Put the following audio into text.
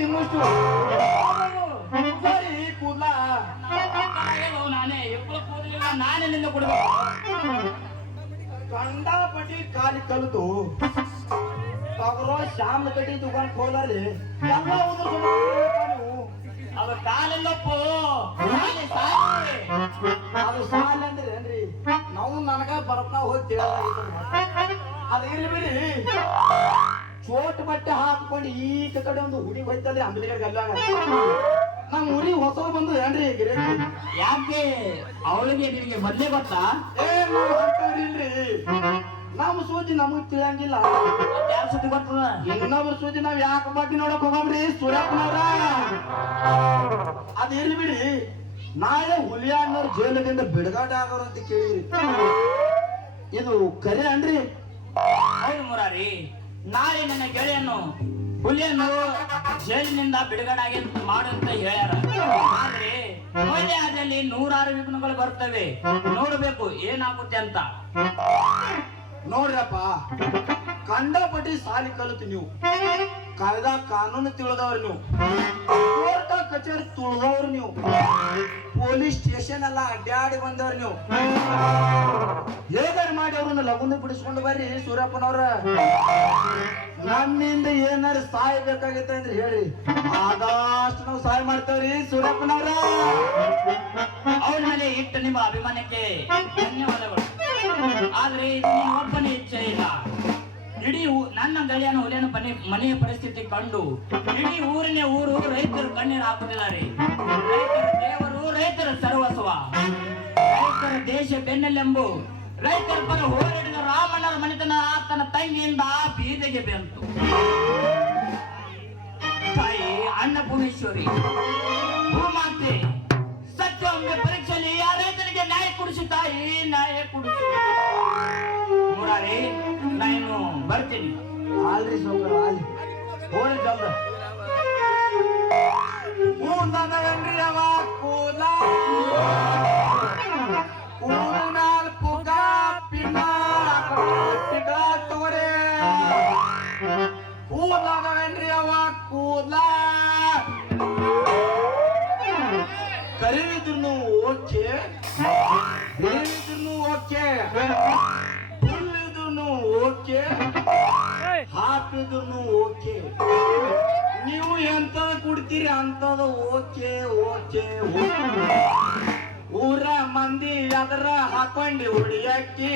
ನಿಮ್ಮಷ್ಟು ಸರಿ ಕೂದ್ಲ ನಾನೇ ಎಪ್ಪಳು ಕೂದಲಿಲ್ಲ, ನಾನೇ ನಿಂದ ಕೊಡ್ಬೇಕು. ಕಂಡಾಪಟ್ಟಿ ಕಾಲಿ ಕಲಿತು ತಗರೋ ಶ್ಯಾಮ್ ಕಟ್ಟಿ ದುಕಾನ್ ಹೋದಲ್ಲಿ ಎಲ್ಲ ಅದು ಕಾಲಿಲ್ಲಪ್ಪು, ಅದು ಸಾಲ ಅಂದ್ರೆ ಏನ್ರಿ ನಾವು ನನಗ ಬರಪ್ನ ಹೋಗಿ ಅದು ಇರ್ಲಿ ಬಿಡಿ. ಚೋಟ್ ಬಟ್ಟೆ ಹಾಕೊಂಡು ಈ ಕಡೆ ಒಂದು ಹುಡಿ ಹೋಯ್ತಲ್ಲಿ ಅಂಬಲಿಗರ್ ಗಲ್ಲಾಗ ನಮ್ ಊರಿ ಹೊಸ ಬಂದು ಏನ್ರಿ ಯಾಕೆ ಅವಳಿಗೆ ನಿನಗೆ ಮೊದ್ಲೇ ಗೊತ್ತಾ? ಇಲ್ರಿ ನಮ್ ಸೂಜಿ ನಮಗ್ ತಿಳಿಯಂಗಿಲ್ಲ. ಯಾರ ಸುದ್ದಿ ಬರ್ತದ? ಇನ್ನೊಬ್ರ ಸೂಜಿ ನಾವ್ ಯಾಕೆ ಬಗ್ಗೆ ನೋಡಕ್ ಹೋಗಮ್ರಿ ಸೂರ್ಯಪ್ಪನವ್ರ. ಅದ್ ಇರ್ಲಿ ಬಿಡಿ. ನಾಳೆ ಹುಲಿಯಣ್ಣವ್ರ ಜೈಲದಿಂದ ಬಿಡುಗಡೆ ಆಗೋರು ಅಂತ ಕೇಳಿದ್ರಿ, ಇದು ಕರೆ ಅನ್ರಿ? ಹೌದು ಮುರಾರಿ, ನಾಳೆ ನನ್ನ ಗೆಳೆಯನ್ನು ಹುಲಿಯನ್ನು ಜೈಲಿನಿಂದ ಬಿಡುಗಡೆ ಮಾಡುವಂತ ಹೇಳ್ಯಾರ. ಆದ್ರೆ ಹುಲಿಯಾದಲ್ಲಿ 106 ವಿಘ್ನಗಳು ಬರ್ತವೆ, ನೋಡ್ಬೇಕು ಏನಾಗುತ್ತೆ ಅಂತ. ನೋಡ್ರಪ್ಪ, ಕಂಡಪಟ್ಟಿ ಸಾಲಿ ಕಲಿತು ನೀವು, ಕಾಯ್ದ ಕಾನೂನು ತಿಳಿದವ್ರು ನೀವು, ಕೋರ್ಟ ಕಚೇರಿ ತುಳಿದವ್ರು ನೀವು, ಪೊಲೀಸ್ ಸ್ಟೇಷನ್ ಎಲ್ಲ ಅಡ್ಡಾಡಿ ಬಂದವ್ರು ನೀವು. ಹೇಗಾರು ಮಾಡಿ ಅವ್ರನ್ನ ಲಗುನ ಬಿಡಿಸ್ಕೊಂಡು ಬರ್ರಿ ಸೂರ್ಯಪ್ಪನವ್ರ. ನಮ್ಮಿಂದ ಏನಾರು ಸಹಾಯ ಬೇಕಾಗೈತೆ ಅಂದ್ರೆ ಹೇಳಿ, ಆದಷ್ಟು ನಾವು ಸಹಾಯ ಮಾಡ್ತೇವ್ರಿ ಸೂರ್ಯಪ್ಪನವ್ರ. ಅವಳ ಮೇಲೆ ಇಟ್ಟು ನಿಮ್ಮ ಅಭಿಮಾನಕ್ಕೆ ಧನ್ಯವಾದಗಳು. ಆದ್ರೆ ಒಬ್ಬನೇ ಇಚ್ಛೆ ಇಲ್ಲ. ಇಡೀ ನನ್ನ ಗೆಳೆಯನ ಹುಲಿಯನ್ನು ಮನೆಯ ಪರಿಸ್ಥಿತಿ ಕಂಡು ಇಡೀ ಊರು ರೈತರು ಕಣ್ಣೀರು ಹಾಕುತ್ತಿಲ್ಲ ರೀ. ರೈತರ ದೇವರು, ರೈತರ ಸರ್ವಸ್ವ, ರೈತರ ದೇಶ ಬೆನ್ನೆಲೆಂಬು. ರೈತರ ಪರ ಹೋರಾಡಿದ ರಾಮಣ್ಣರ ಮನೆತನ ತನ್ನ ತಂಗಿಯಿಂದ ಬೀದಿಗೆ ಬಂತು. ತಾಯಿ ಅನ್ನಪೂರ್ಣೇಶ್ವರಿ ಭೂಮಾತೆ ಸತ್ಯವಂತ ಪರೀಕ್ಷೆಯಲ್ಲಿ ಆ ರೈತನಿಗೆ ನ್ಯಾಯ ಕೊಡಿಸಿ ತಾಯಿ, ನ್ಯಾಯ ಕೊಡಿಸಿ. ಮುರಾರಿ, ನಾನು ಬರ್ತೀನಿ. ಆಲ್ರಿ ಸೌಕರ್ಯ ಅಲ್ಲಿ ಹೋಳಿ ಜಲ್ದ ಕೂದನವೇನ್ರಿ ಅವ ಕೂಲ ಕೂದನಾಲ್ ಪುಗ ಪಿನ ತೋರೆ ಕೂದನವೇನ್ರಿ ಅವ ಕೂಲ ಕರಿವಿದ್ರು ಓಕೆ, ಬೇವಿದ್ರು ಓಕೆ, ಓಕೆ, ಹಾಕಿದ್ರು ಓಕೆ, ನೀವು ಎಂತದ ಕುಡ್ತೀರಿ ಅಂತದ ಓಕೆ ಓಕೆ. ಊರ ಮಂದಿ ಅದರ ಹಾಕೊಂಡಿ ಹೊಡಿಯಕ್ಕೆ